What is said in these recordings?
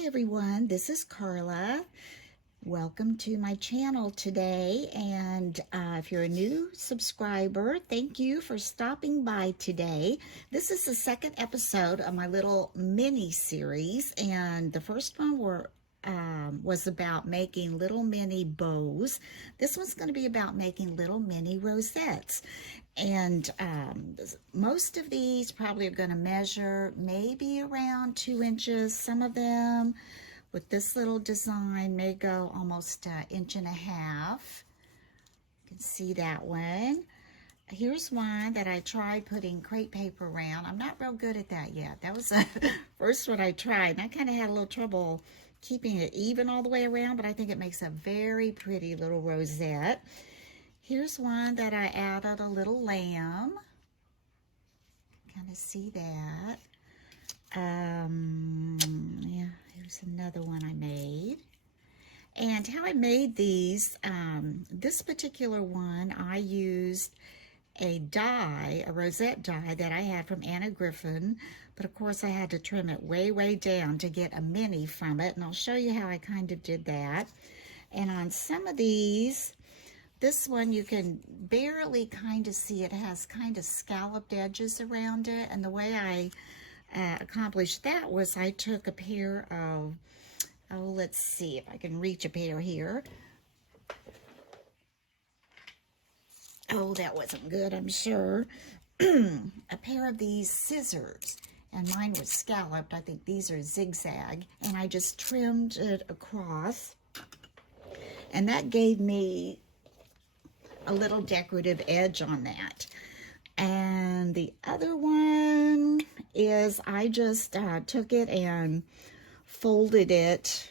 Hi everyone, this is Carla. Welcome to my channel today, and if you're a new subscriber, thank you for stopping by today. This is the second episode of my little mini series, and the first one was about making little mini bows. This one's going to be about making little mini rosettes. And most of these probably are going to measure maybe around 2 inches. Some of them with this little design may go almost 1.5 inches. You can see that one. Here's one that I tried putting crepe paper around. I'm not real good at that yet. That was the first one I tried, and I kind of had a little trouble keeping it even all the way around, but I think it makes a very pretty little rosette. Here's one that I added a little lamb. Kind of see that. Yeah, here's another one I made. And how I made these, this particular one, I used a die, a rosette die that I had from Anna Griffin, but of course I had to trim it way, way down to get a mini from it, and I'll show you how I kind of did that. And on some of these, this one you can barely kind of see it has kind of scalloped edges around it, and the way I accomplished that was I took a pair of, let's see if I can reach a pair here. Oh, that wasn't good, I'm sure. A pair of these scissors, and mine was scalloped. I think these are zigzag, and I just trimmed it across, and that gave me a little decorative edge on that. And the other one is I just took it and folded it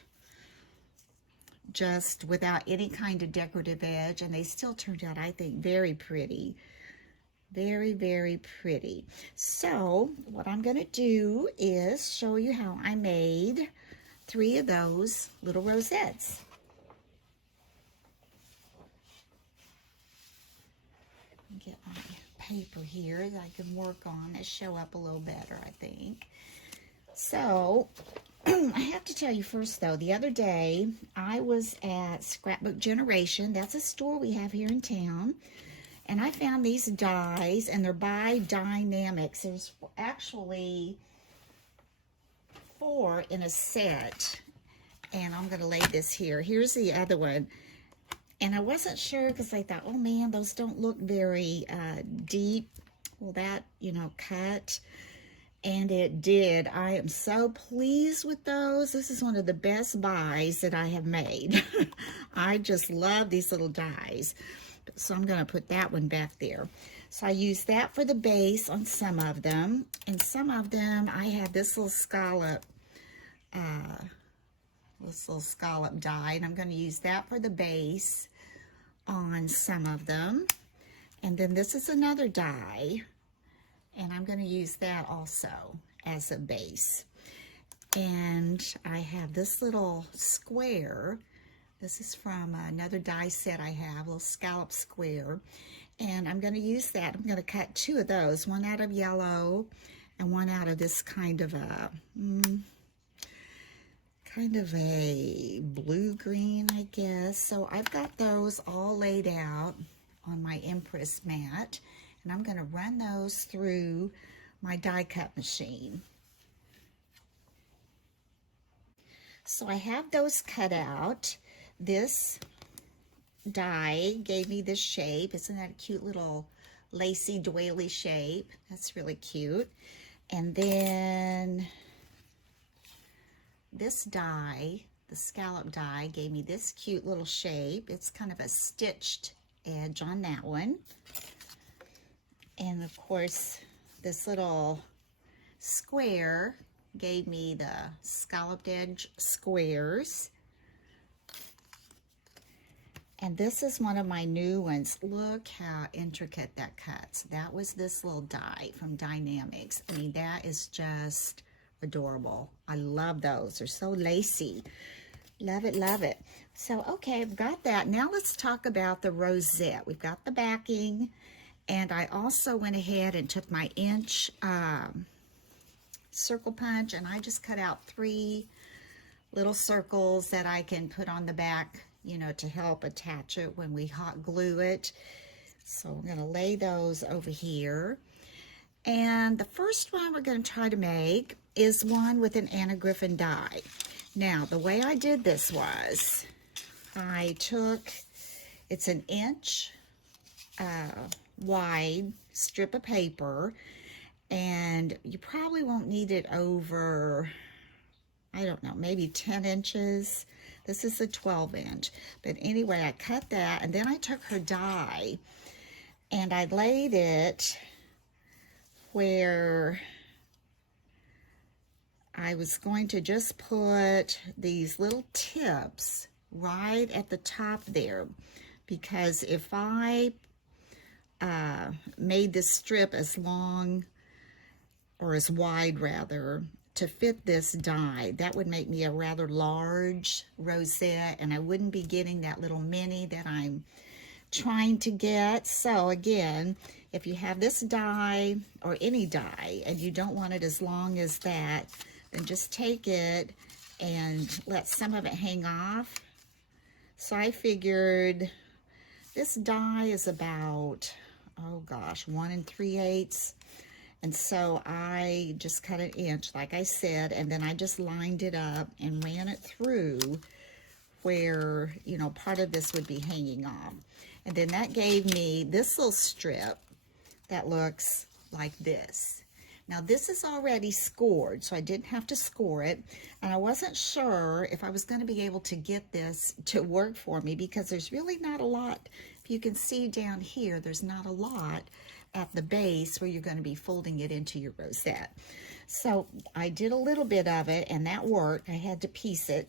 just without any kind of decorative edge, and they still turned out, I think, very pretty. Very, very pretty. So what I'm going to do is show you how I made 3 of those little rosettes. Get my paper here that I can work on that show up a little better, I think. So I have to tell you first though, the other day I was at Scrapbook Generation. That's a store we have here in town, and I found these dies, and they're by Dynamics. There's actually 4 in a set, and I'm going to lay this here. Here's the other one. And I wasn't sure because I thought, oh man, those don't look very deep. Well, that, cut. And it did. I am so pleased with those. This is one of the best buys that I have made. I just love these little dies. So I'm going to put that one back there. So I used that for the base on some of them. And some of them, I have this little scallop die, and I'm going to use that for the base on some of them. And then this is another die, and I'm going to use that also as a base. And I have this little square. This is from another die set I have, a little scallop square, and I'm going to use that. I'm going to cut 2 of those, one out of yellow and one out of this kind of a blue-green, I guess. So I've got those all laid out on my Empress mat, and I'm going to run those through my die cut machine. So I have those cut out. This die gave me this shape. Isn't that a cute little lacy doily shape? That's really cute. And then this die, the scallop die, gave me this cute little shape. It's kind of a stitched edge on that one. And of course, this little square gave me the scalloped edge squares. And this is one of my new ones. Look how intricate that cuts. That was this little die from Dynamics. I mean, that is just adorable. I love those. They're so lacy. Love it, love it. So, okay, I've got that. Now let's talk about the rosette. We've got the backing, and I also went ahead and took my inch circle punch, and I just cut out 3 little circles that I can put on the back, you know, to help attach it when we hot glue it. So we're going to lay those over here. And the first one we're going to try to make is one with an Anna Griffin die. Now, the way I did this was I took, it's an inch wide strip of paper, and you probably won't need it over, I don't know, maybe 10 inches. This is a 12 inch. But anyway, I cut that, and then I took her die and I laid it where I was going to just put these little tips right at the top there, because if I made this strip as long, or as wide rather, to fit this die, that would make me a rather large rosette, and I wouldn't be getting that little mini that I'm trying to get. So again, if you have this die or any die and you don't want it as long as that, then just take it and let some of it hang off. So I figured this die is about, oh gosh, 1 3/8. And so I just cut an inch, like I said, and then I just lined it up and ran it through where, you know, part of this would be hanging off. And then that gave me this little strip that looks like this. Now this is already scored, so I didn't have to score it. And I wasn't sure if I was going to be able to get this to work for me, because there's really not a lot. If you can see down here, there's not a lot at the base where you're going to be folding it into your rosette. So I did a little bit of it, and that worked. I had to piece it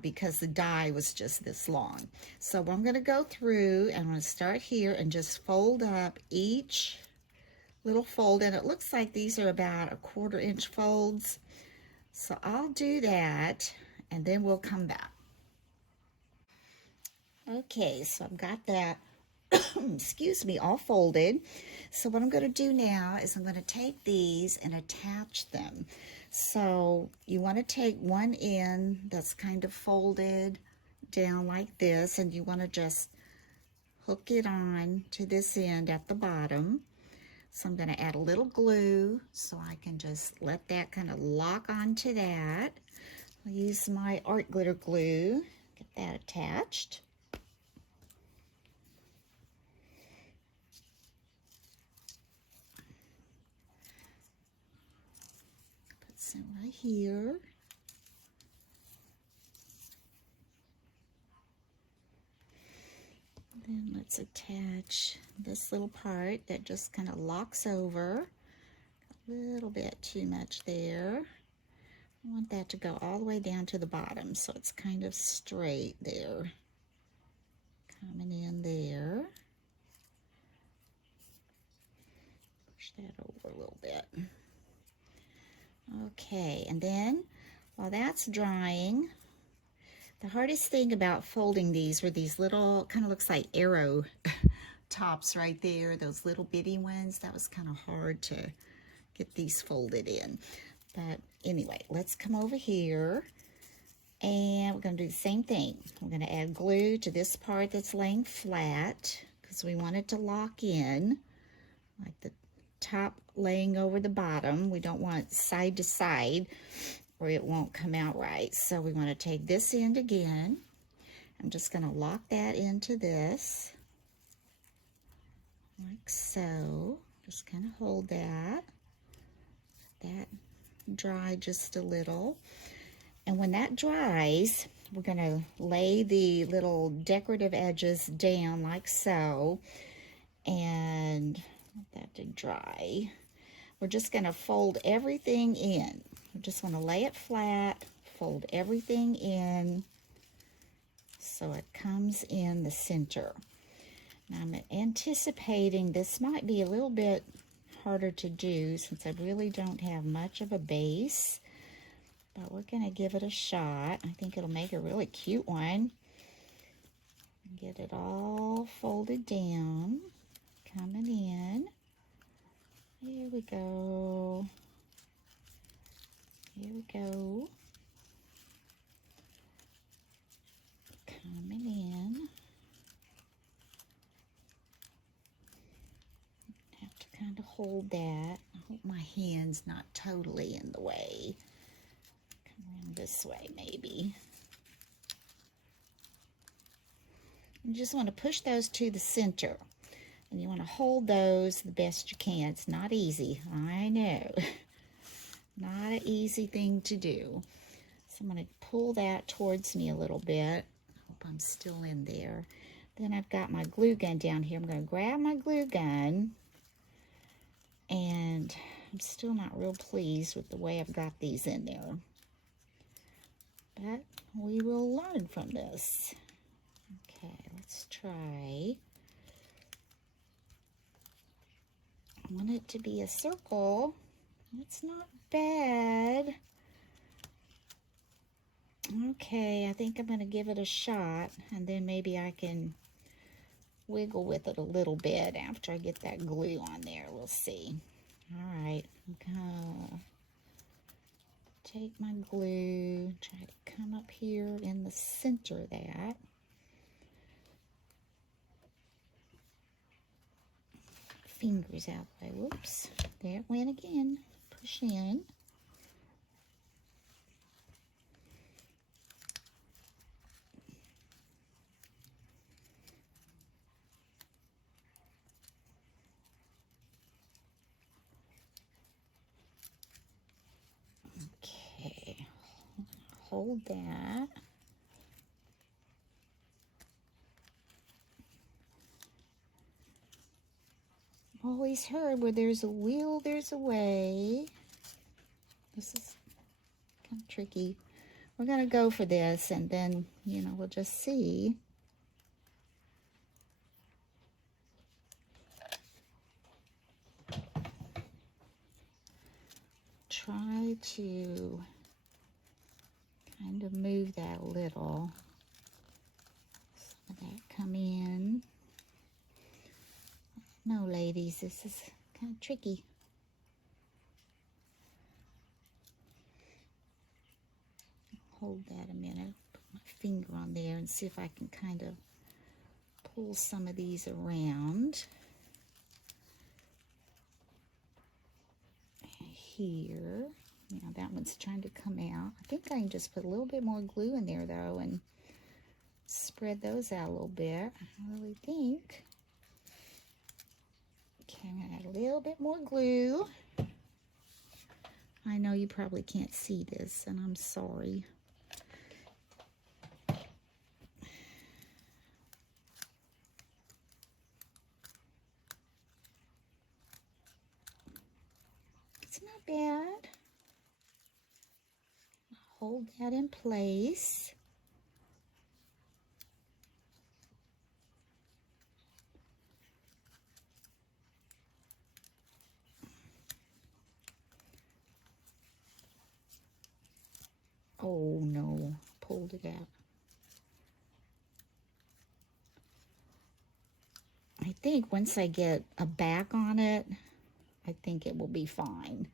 because the die was just this long. So I'm going to go through, and I'm going to start here and just fold up each little fold, and it looks like these are about 1/4 inch folds. So I'll do that, and then we'll come back. Okay, so I've got that excuse me, all folded. So what I'm going to do now is I'm going to take these and attach them. So you want to take one end that's kind of folded down like this, and you want to just hook it on to this end at the bottom. So I'm going to add a little glue so I can just let that kind of lock onto that. I'll use my art glitter glue, get that attached. Some right here. Then let's attach this little part that just kind of locks over. A little bit too much there. I want that to go all the way down to the bottom, so it's kind of straight there. Coming in there. Push that over a little bit. Okay, and then while that's drying, the hardest thing about folding these were these little, kind of looks like arrow tops right there, those little bitty ones. That was kind of hard to get these folded in. But anyway, let's come over here, and we're going to do the same thing. We're going to add glue to this part that's laying flat, because we want it to lock in, like the top laying over the bottom. We don't want side to side or it won't come out right. So we want to take this end again. I'm just going to lock that into this like so. Just kind of hold that. Let that dry just a little. And when that dries, we're going to lay the little decorative edges down like so, and let that to dry. We're just going to fold everything in. We just want to lay it flat, fold everything in so it comes in the center. Now I'm anticipating this might be a little bit harder to do since I really don't have much of a base, but we're going to give it a shot. I think it'll make a really cute one. Get it all folded down, coming in. Here we go. Here we go. hold that. I hope my hand's not totally in the way. Come around this way, maybe. You just want to push those to the center. And you want to hold those the best you can. It's not easy, I know. Not an easy thing to do. So I'm going to pull that towards me a little bit. Hope I'm still in there. Then I've got my glue gun down here. I'm going to grab my glue gun. And I'm still not real pleased with the way I've got these in there. But we will learn from this. Okay, let's try. I want it to be a circle. It's not bad. Okay, I think I'm going to give it a shot, and then maybe I can wiggle with it a little bit after I get that glue on there. We'll see. All right, I'm going to take my glue, try to come up here in the center of that. Fingers out the way. Whoops, there it went again. Push in. Okay, hold that. Always heard where there's a will, there's a way. This is kind of tricky. We're going to go for this, and then, you know, we'll just see. Try to kind of move that a little. Some of that come in. No, ladies, this is kind of tricky. Hold that a minute. Put my finger on there and see if I can kind of pull some of these around. Here. Now that one's trying to come out. I think I can just put a little bit more glue in there, though, and spread those out a little bit. I really think. Okay, I'm going to add a little bit more glue. I know you probably can't see this, and I'm sorry. It's not bad. Hold that in place. Oh no, pulled it out. I think once I get a back on it, I think it will be fine.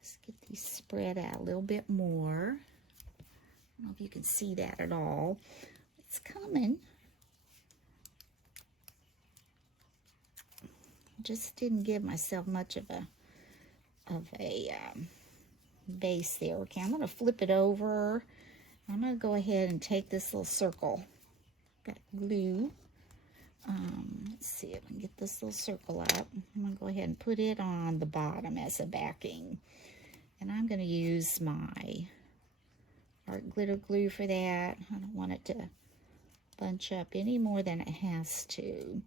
Let's get these spread out a little bit more. I don't know if you can see that at all. It's coming. Just didn't give myself much of a base there. Okay, I'm going to flip it over. I'm going to go ahead and take this little circle. Got glue. Let's see if I can get this little circle up. I'm going to go ahead and put it on the bottom as a backing. And I'm going to use my art glitter glue for that. I don't want it to bunch up any more than it has to.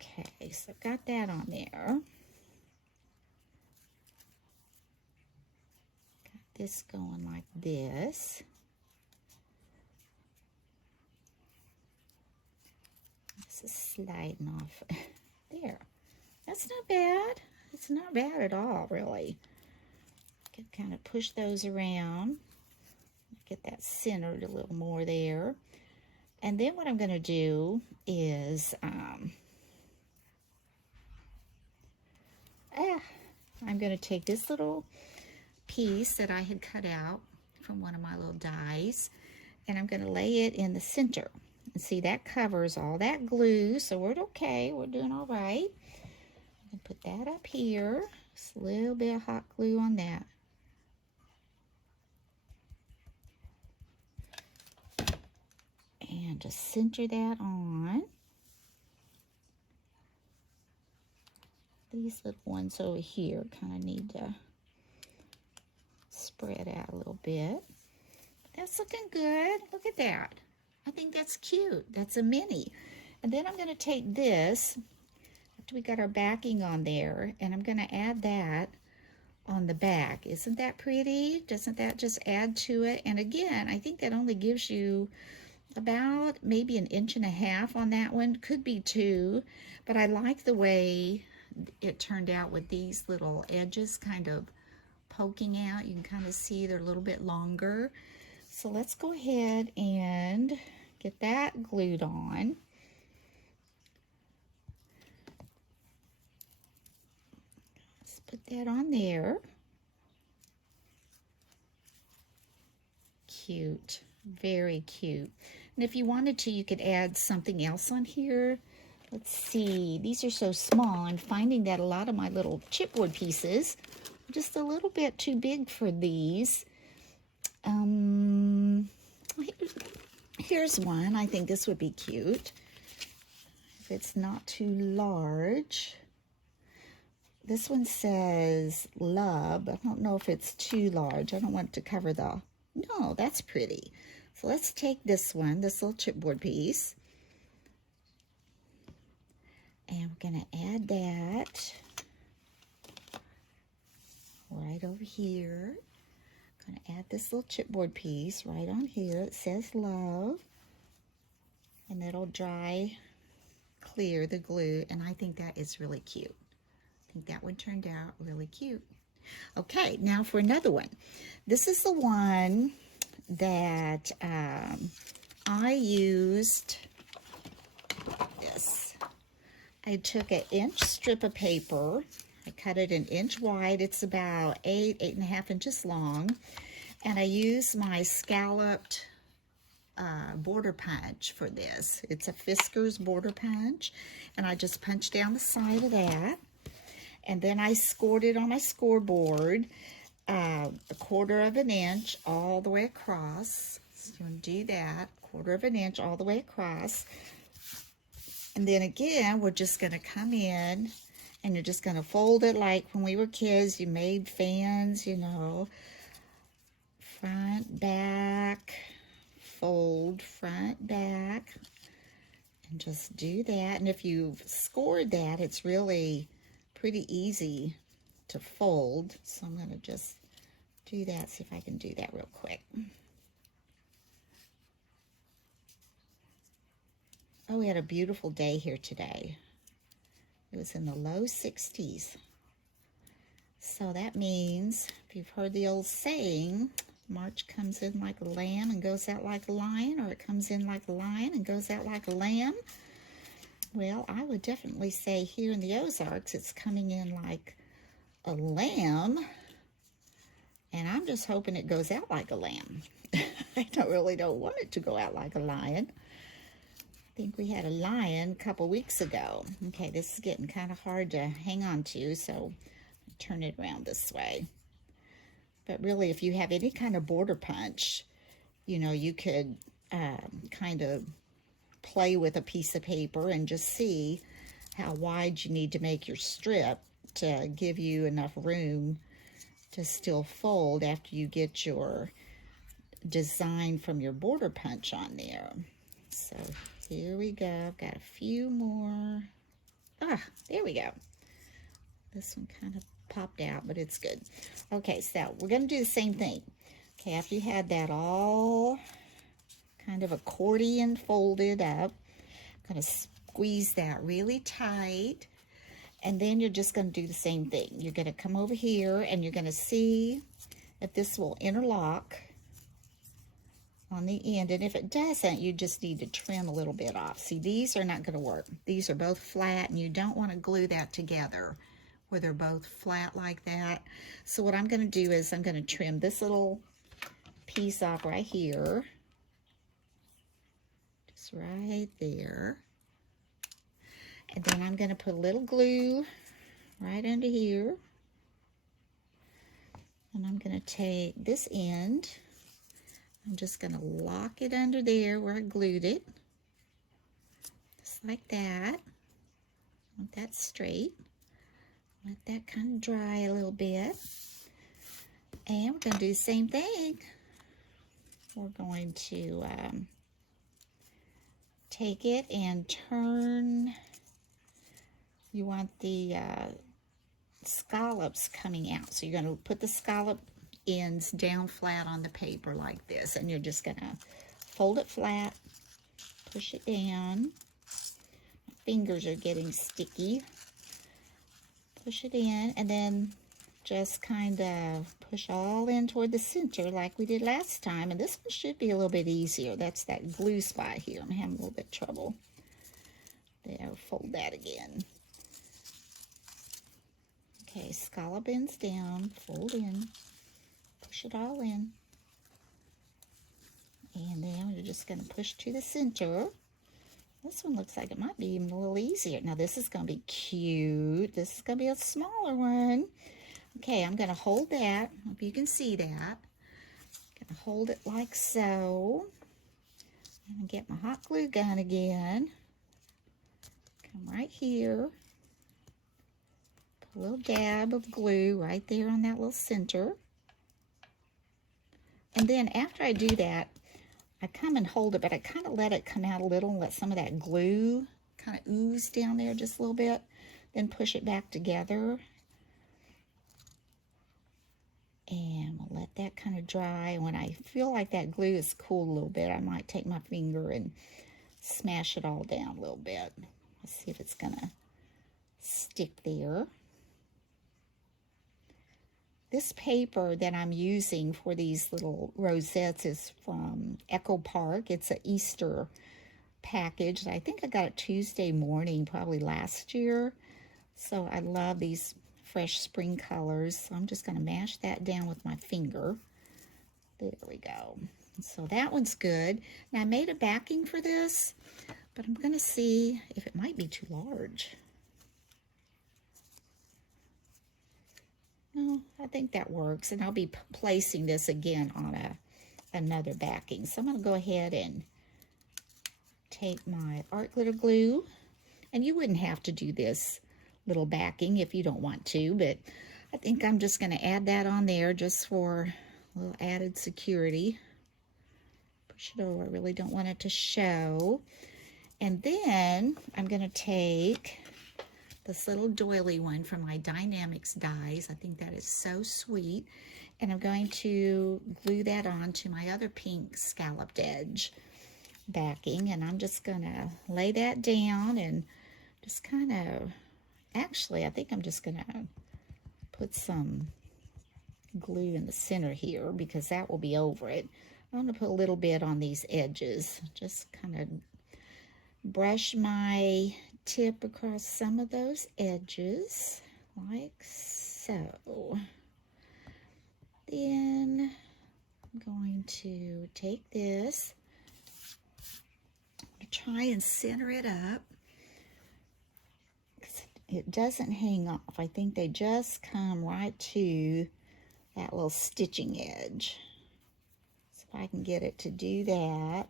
Okay, so I've got that on there. Got this going like this. This is sliding off. There. That's not bad. It's not bad at all, really. Can kind of push those around. Get that centered a little more there. And then what I'm going to do is I'm going to take this little piece that I had cut out from one of my little dies, and I'm going to lay it in the center. And see, that covers all that glue, so we're okay. We're doing all right. I'm And put that up here. Just a little bit of hot glue on that. And just center that on. These little ones over here kind of need to spread out a little bit. That's looking good. Look at that. I think that's cute. That's a mini. And then I'm going to take this, after we got our backing on there, and I'm going to add that on the back. Isn't that pretty? Doesn't that just add to it? And again, I think that only gives you about maybe 1.5 inches on that one. Could be 2, but I like the way it turned out with these little edges kind of poking out. You can kind of see they're a little bit longer. So let's go ahead and get that glued on. Let's put that on there. Cute, very cute. And if you wanted to, you could add something else on here. Let's see, these are so small. I'm finding that a lot of my little chipboard pieces are just a little bit too big for these. Here's one. I think this would be cute if it's not too large. This one says love. I don't know if it's too large. I don't want to cover the... No, that's pretty. So let's take this one, this little chipboard piece. And we're going to add that right over here. I'm going to add this little chipboard piece right on here. It says love. And it'll dry clear the glue. And I think that is really cute. I think that one turned out really cute. Okay, now for another one. This is the one that I used this. I took an inch strip of paper. I cut it 1 inch wide. It's about 8.5 inches long. And I used my scalloped border punch for this. It's a Fisker's border punch. And I just punched down the side of that. And then I scored it on my scoreboard 1/4 inch all the way across. So you're going to do that, 1/4 inch all the way across. And then again, we're just going to come in and you're just going to fold it like when we were kids, you made fans, you know, front, back, fold, front, back, and just do that. And if you've scored that, it's really pretty easy to fold. So I'm going to just do that, see if I can do that real quick. Oh, we had a beautiful day here today. It was in the low 60s. So that means, if you've heard the old saying, March comes in like a lamb and goes out like a lion, or it comes in like a lion and goes out like a lamb. Well, I would definitely say here in the Ozarks, it's coming in like a lamb. And I'm just hoping it goes out like a lamb. I really don't want it to go out like a lion. I think we had a lion a couple weeks ago. Okay, this is getting kind of hard to hang on to, so turn it around this way. But really, if you have any kind of border punch, you know, you could kind of play with a piece of paper and just see how wide you need to make your strip to give you enough room to still fold after you get your design from your border punch on there. So here we go. I've got a few more. There we go. This one kind of popped out, but it's good. Okay, so we're going to do the same thing. Okay, after you had that all kind of accordion folded up, I'm going to squeeze that really tight. And then you're just going to do the same thing. You're going to come over here and you're going to see if this will interlock on the end. And if it doesn't, you just need to trim a little bit off. See, these are not going to work. These are both flat, and you don't want to glue that together where they're both flat like that. So what I'm going to do is I'm going to trim this little piece off right here. Just right there. And then I'm going to put a little glue right under here. And I'm going to take this end. I'm just going to lock it under there where I glued it. Just like that. Want that straight. Let that kind of dry a little bit. And we're going to do the same thing. We're going to take it and turn. You want the scallops coming out. So you're going to put the scallop ends down flat on the paper like this. And you're just going to fold it flat, push it down. My fingers are getting sticky. Push it in, and then just kind of push all in toward the center like we did last time. And this one should be a little bit easier. That's that glue spot here. I'm having a little bit of trouble. There, fold that again. Okay, scallop ends down, fold in, push it all in. And then we're just going to push to the center. This one looks like it might be even a little easier. Now this is going to be cute. This is going to be a smaller one. Okay, I'm going to hold that. Hope you can see that. I'm going to hold it like so. I'm going to get my hot glue gun again. Come right here. Put a little dab of glue right there on that little center. And then after I do that, I come and hold it, but I kind of let it come out a little and let some of that glue kind of ooze down there just a little bit. Then push it back together. And we'll let that kind of dry. When I feel like that glue is cooled a little bit, I might take my finger and smash it all down a little bit. Let's see if it's going to stick there. This paper that I'm using for these little rosettes is from Echo Park. It's an Easter package. I think I got it Tuesday morning, probably last year. So I love these fresh spring colors. So I'm just going to mash that down with my finger. There we go. So that one's good. Now I made a backing for this, but I'm going to see if it might be too large. No, I think that works, and I'll be placing this again on another backing. So I'm going to go ahead and take my art glitter glue, and you wouldn't have to do this little backing if you don't want to, but I think I'm just going to add that on there just for a little added security. Push it over. I really don't want it to show. And then I'm going to take this little doily one from my Dynamics dies. I think that is so sweet. And I'm going to glue that on to my other pink scalloped edge backing. And I'm just going to lay that down and just kind of, actually, I think I'm just going to put some glue in the center here because that will be over it. I'm going to put a little bit on these edges. Just kind of brush my tip across some of those edges like so. Then I'm going to take this, try and center it up. It doesn't hang off. I think they just come right to that little stitching edge. So if I can get it to do that,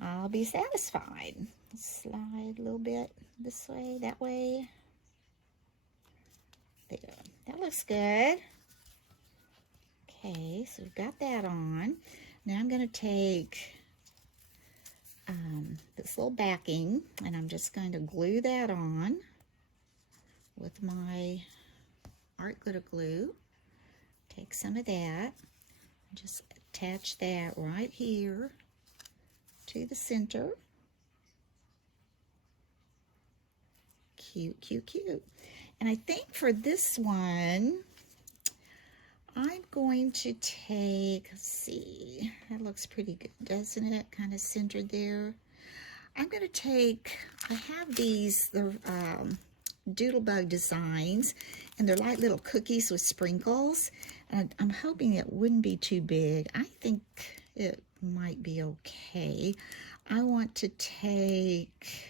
I'll be satisfied. Slide a little bit this way, that way. There, that looks good. Okay, so we've got that on. Now I'm going to take this little backing, and I'm just going to glue that on with my art glitter glue. Take some of that, just attach that right here to the center. Cute, cute, cute. And I think for this one, I'm going to take, let's see, that looks pretty good, doesn't it? Kind of centered there. I'm going to take, I have these, the Doodlebug designs, and they're like little cookies with sprinkles. And I'm hoping it wouldn't be too big. I think it might be okay. I want to take,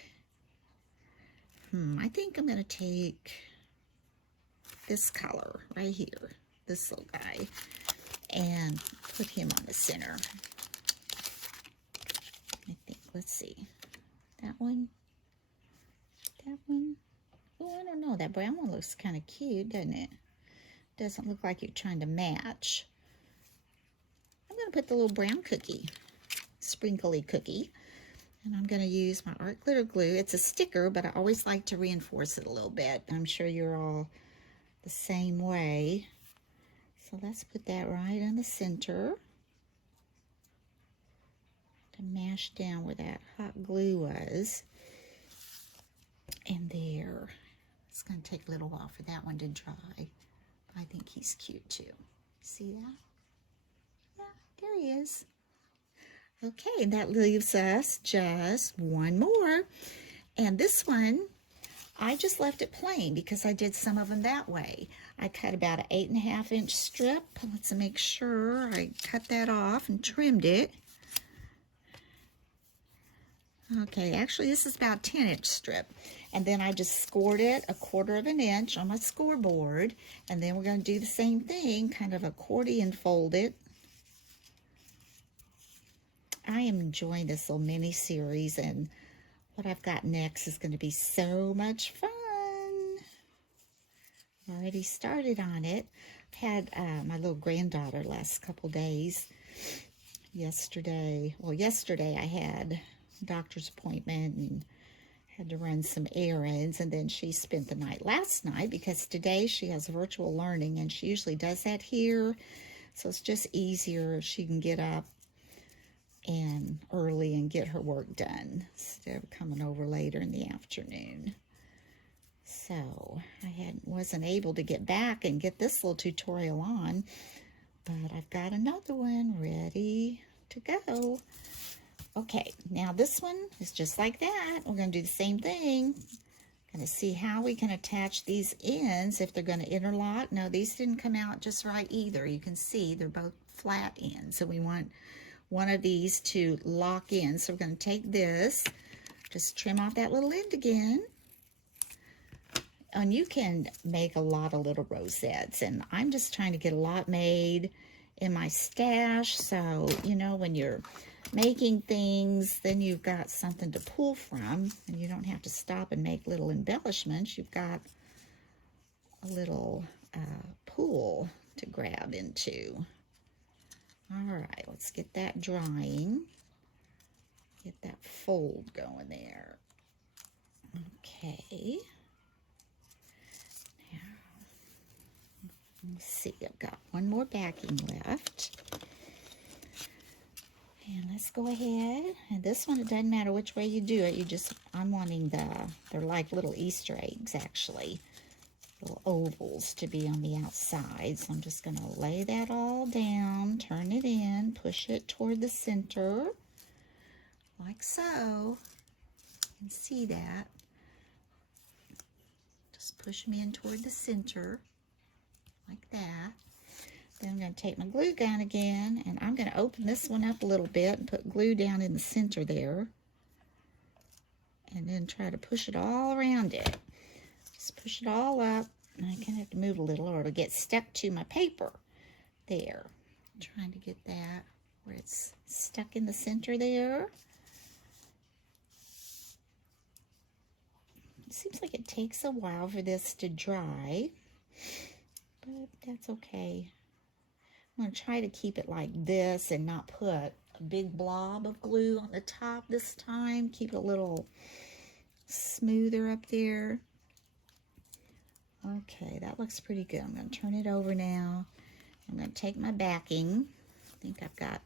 I think I'm going to take this color right here, this little guy, and put him on the center. I think, let's see, that one. Oh, I don't know, that brown one looks kind of cute, doesn't it? Doesn't look like you're trying to match. I'm going to put the little brown cookie, sprinkly cookie, and I'm going to use my art glitter glue. It's a sticker, but I always like to reinforce it a little bit. I'm sure you're all the same way. So let's put that right in the center to mash down where that hot glue was. And there. It's going to take a little while for that one to dry. I think he's cute too. See that? Yeah, there he is. Okay, and that leaves us just one more. And this one, I just left it plain because I did some of them that way. I cut about an 8.5 inch strip. Let's make sure I cut that off and trimmed it. Okay, actually this is about a 10 inch strip. And then I just scored it 1/4 inch on my scoreboard. And then we're going to do the same thing, kind of accordion fold it. I am enjoying this little mini series, and what I've got next is going to be so much fun. Already started on it. I've had my little granddaughter last couple days. Yesterday I had a doctor's appointment and had to run some errands, and then she spent the night last night because today she has virtual learning, and she usually does that here, so it's just easier if she can get up and early and get her work done instead of coming over later in the afternoon. So I wasn't able to get back and get this little tutorial on, but I've got another one ready to go. Okay, now this one is just like that. We're going to do the same thing. Going to see how we can attach these ends, if they're going to interlock. No, these didn't come out just right either. You can see they're both flat ends, so we want one of these to lock in. So we're going to take this, just trim off that little end again. And you can make a lot of little rosettes, and I'm just trying to get a lot made in my stash, so you know, when you're making things, then you've got something to pull from, and you don't have to stop and make little embellishments. You've got a little pool to grab into. All right, let's get that drying. Get that fold going there. Okay. Let's see, I've got one more backing left. And let's go ahead. And this one, it doesn't matter which way you do it. I'm wanting they're like little Easter eggs, actually. Little ovals to be on the outside. So I'm just going to lay that all down, turn it in, push it toward the center, like so. You can see that. Just push them in toward the center. Like that. Then I'm going to take my glue gun again, and I'm going to open this one up a little bit and put glue down in the center there. And then try to push it all around it. Just push it all up. And I'm going to have to move a little or it'll get stuck to my paper. There. I'm trying to get that where it's stuck in the center there. It seems like it takes a while for this to dry, but that's okay. I'm going to try to keep it like this and not put a big blob of glue on the top this time. Keep it a little smoother up there. Okay, that looks pretty good. I'm going to turn it over now. I'm going to take my backing. I think I've got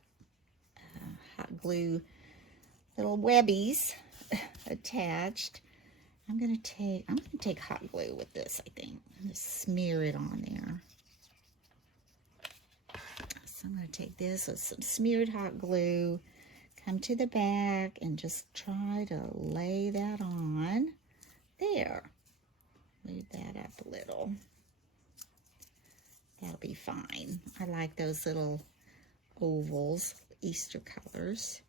hot glue little webbies attached. I'm going to take hot glue with this, I think. Just smear it on there. So I'm going to take this with some smeared hot glue, come to the back, and just try to lay that on. There. Move that up a little. That'll be fine. I like those little ovals, Easter colors.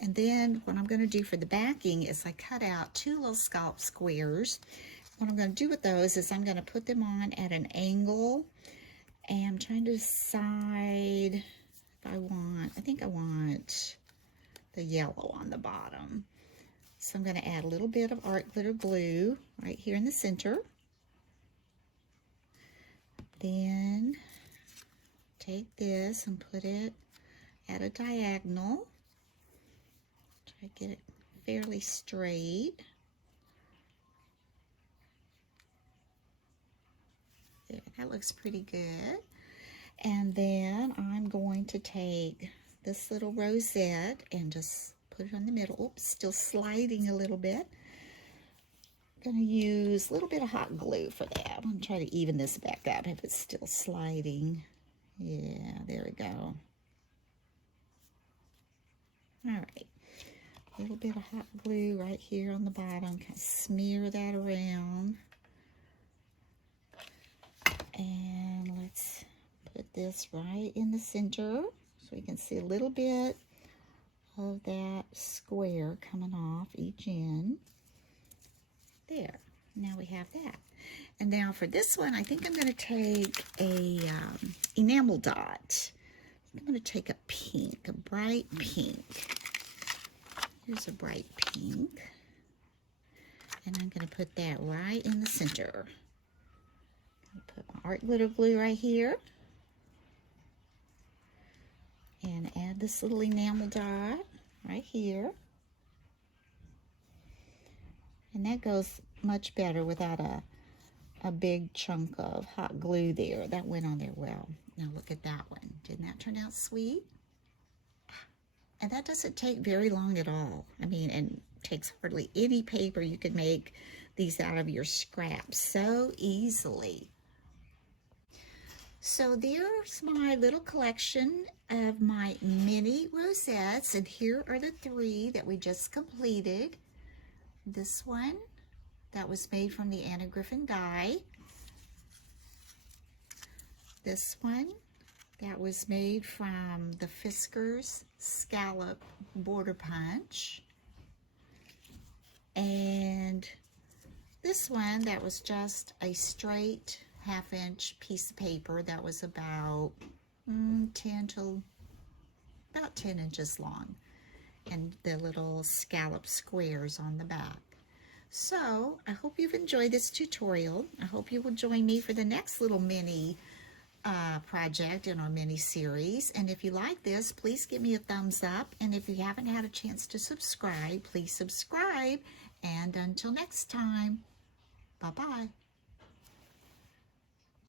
And then what I'm going to do for the backing is I cut out 2 little scallop squares. What I'm going to do with those is I'm going to put them on at an angle, and I'm trying to decide if I think I want the yellow on the bottom. So I'm going to add a little bit of art glitter glue right here in the center. Then take this and put it at a diagonal. Try to get it fairly straight. There, that looks pretty good. And then I'm going to take this little rosette and just put it on the middle. Oops, still sliding a little bit. I'm going to use a little bit of hot glue for that. I'm going to try to even this back up if it's still sliding. Yeah, there we go. All right. A little bit of hot glue right here on the bottom. Kind of smear that around. And let's put this right in the center so we can see a little bit of that square coming off each end. There, now we have that. And now for this one, I think I'm going to take a enamel dot. I'm going to take a pink, a bright pink. Here's a bright pink. And I'm going to put that right in the center. I'll put my art glitter glue right here. And add this little enamel dot right here. And that goes much better without a big chunk of hot glue there. That went on there well. Now look at that one. Didn't that turn out sweet? And that doesn't take very long at all. I mean, and takes hardly any paper. You can make these out of your scraps so easily. So there's my little collection of my mini rosettes, and here are the 3 that we just completed. This one that was made from the Anna Griffin die. This one that was made from the Fiskars Scallop Border Punch. And this one that was just a straight 1/2-inch piece of paper that was about 10 inches long, and the little scallop squares on the back. So I hope you've enjoyed this tutorial. I hope you will join me for the next little mini project in our mini series. And if you like this, please give me a thumbs up. And if you haven't had a chance to subscribe, please subscribe. And until next time, bye-bye.